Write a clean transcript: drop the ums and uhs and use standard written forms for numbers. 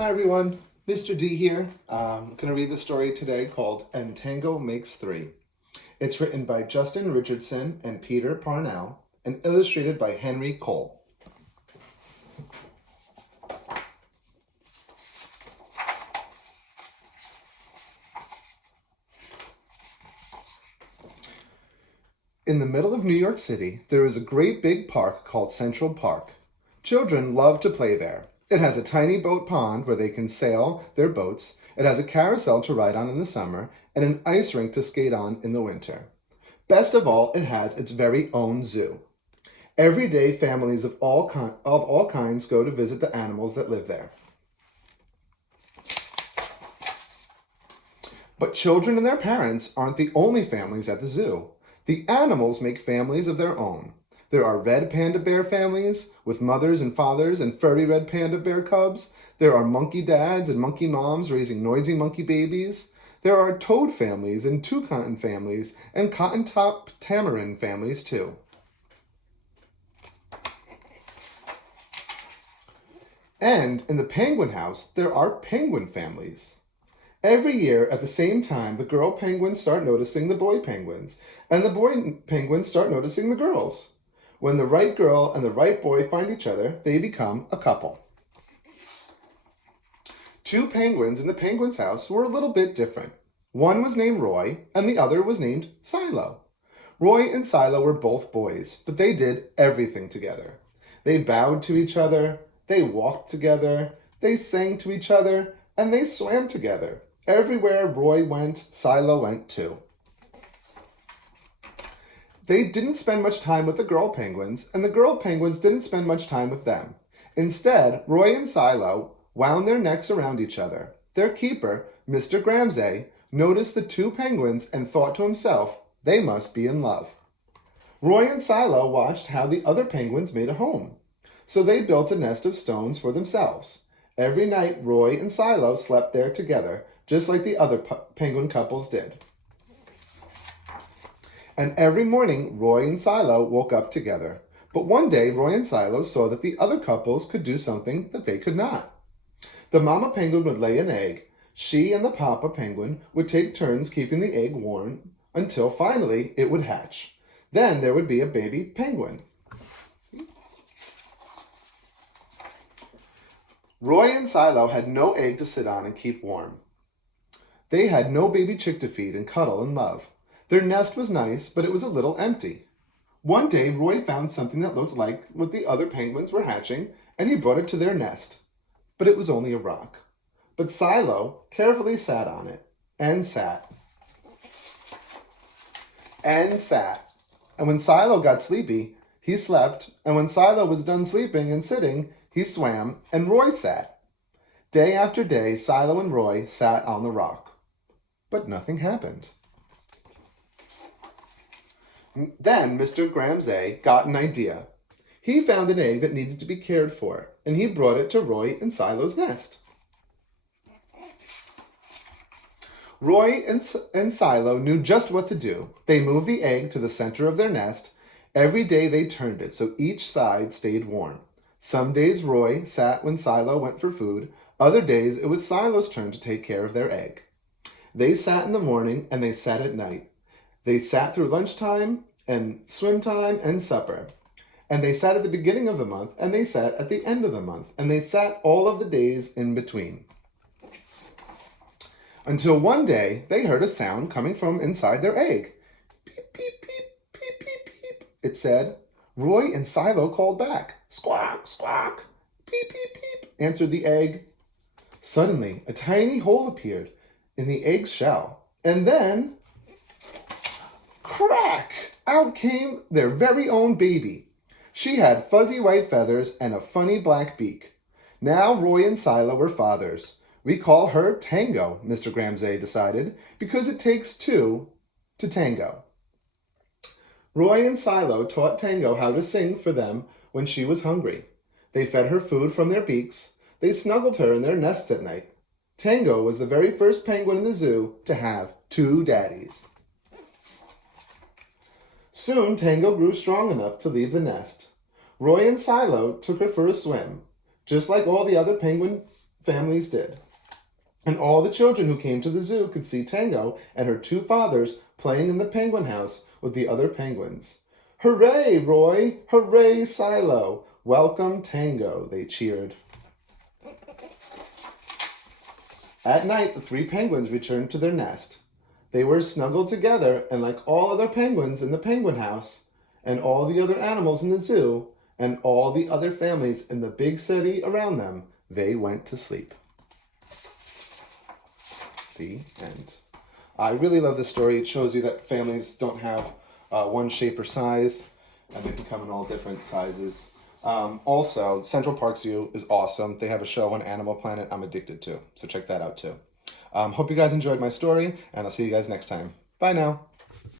Hi everyone, Mr.D here. I'm going to read the story today called And Tango Makes Three. It's written by Justin Richardson and Peter Parnell and illustrated by Henry Cole. In the middle of New York City, there is a great big park called Central Park. Children love to play there. It has a tiny boat pond where they can sail their boats. It has a carousel to ride on in the summer and an ice rink to skate on in the winter. Best of all, it has its very own zoo. Every day, families of all kinds go to visit the animals that live there. But children and their parents aren't the only families at the zoo. The animals make families of their own. There are red panda bear families with mothers and fathers and furry red panda bear cubs. There are monkey dads and monkey moms raising noisy monkey babies. There are toad families and toucan families and cotton top tamarin families too. And in the penguin house, there are penguin families. Every year, at the same time, the girl penguins start noticing the boy penguins, and the boy penguins start noticing the girls. When the right girl and the right boy find each other, they become a couple. Two penguins in the penguin's house were a little bit different. One was named Roy, and the other was named Silo. Roy and Silo were both boys, but they did everything together. They bowed to each other, they walked together, they sang to each other, and they swam together. Everywhere Roy went, Silo went too. They didn't spend much time with the girl penguins, and the girl penguins didn't spend much time with them. Instead, Roy and Silo wound their necks around each other. Their keeper, Mr. Gramsay, noticed the two penguins and thought to himself, they must be in love. Roy and Silo watched how the other penguins made a home. So they built a nest of stones for themselves. Every night, Roy and Silo slept there together, just like the other penguin couples did. And every morning, Roy and Silo woke up together. But one day, Roy and Silo saw that the other couples could do something that they could not. The mama penguin would lay an egg. She and the papa penguin would take turns keeping the egg warm until finally it would hatch. Then there would be a baby penguin. See? Roy and Silo had no egg to sit on and keep warm. They had no baby chick to feed and cuddle and love. Their nest was nice, but it was a little empty. One day, Roy found something that looked like what the other penguins were hatching, and he brought it to their nest. But it was only a rock. But Silo carefully sat on it, and sat, and sat. And when Silo got sleepy, he slept, and when Silo was done sleeping and sitting, he swam, and Roy sat. Day after day, Silo and Roy sat on the rock. But nothing happened. Then Mr. Gramsay got an idea. He found an egg that needed to be cared for, and he brought it to Roy and Silo's nest. Roy and Silo knew just what to do. They moved the egg to the center of their nest. Every day they turned it so each side stayed warm. Some days Roy sat when Silo went for food. Other days it was Silo's turn to take care of their egg. They sat in the morning and they sat at night. They sat through lunchtime and swim time and supper. And they sat at the beginning of the month and they sat at the end of the month. And they sat all of the days in between. Until one day they heard a sound coming from inside their egg. Beep, beep, beep, beep, beep, beep, it said. Roy and Silo called back. Squawk, squawk, beep, beep, beep, answered the egg. Suddenly, a tiny hole appeared in the egg's shell. And then, crack! Out came their very own baby. She had fuzzy white feathers and a funny black beak. Now Roy and Silo were fathers. We call her Tango, Mr. Gramsay decided, because it takes two to tango. Roy and Silo taught Tango how to sing for them when she was hungry. They fed her food from their beaks. They snuggled her in their nests at night. Tango was the very first penguin in the zoo to have two daddies. Soon, Tango grew strong enough to leave the nest. Roy and Silo took her for a swim. Just like all the other penguin families did. And all the children who came to the zoo could see Tango and her two fathers playing in the penguin house with the other penguins. Hooray, Roy! Hooray, Silo! Welcome, Tango, they cheered. At night, the three penguins returned to their nest. They were snuggled together, and like all other penguins in the penguin house, and all the other animals in the zoo, and all the other families in the big city around them, they went to sleep. The end. I really love this story. It shows you that families don't have one shape or size, and they can come in all different sizes. Also, Central Park Zoo is awesome. They have a show on Animal Planet I'm addicted to, so check that out too. Hope you guys enjoyed my story, and I'll see you guys next time. Bye now.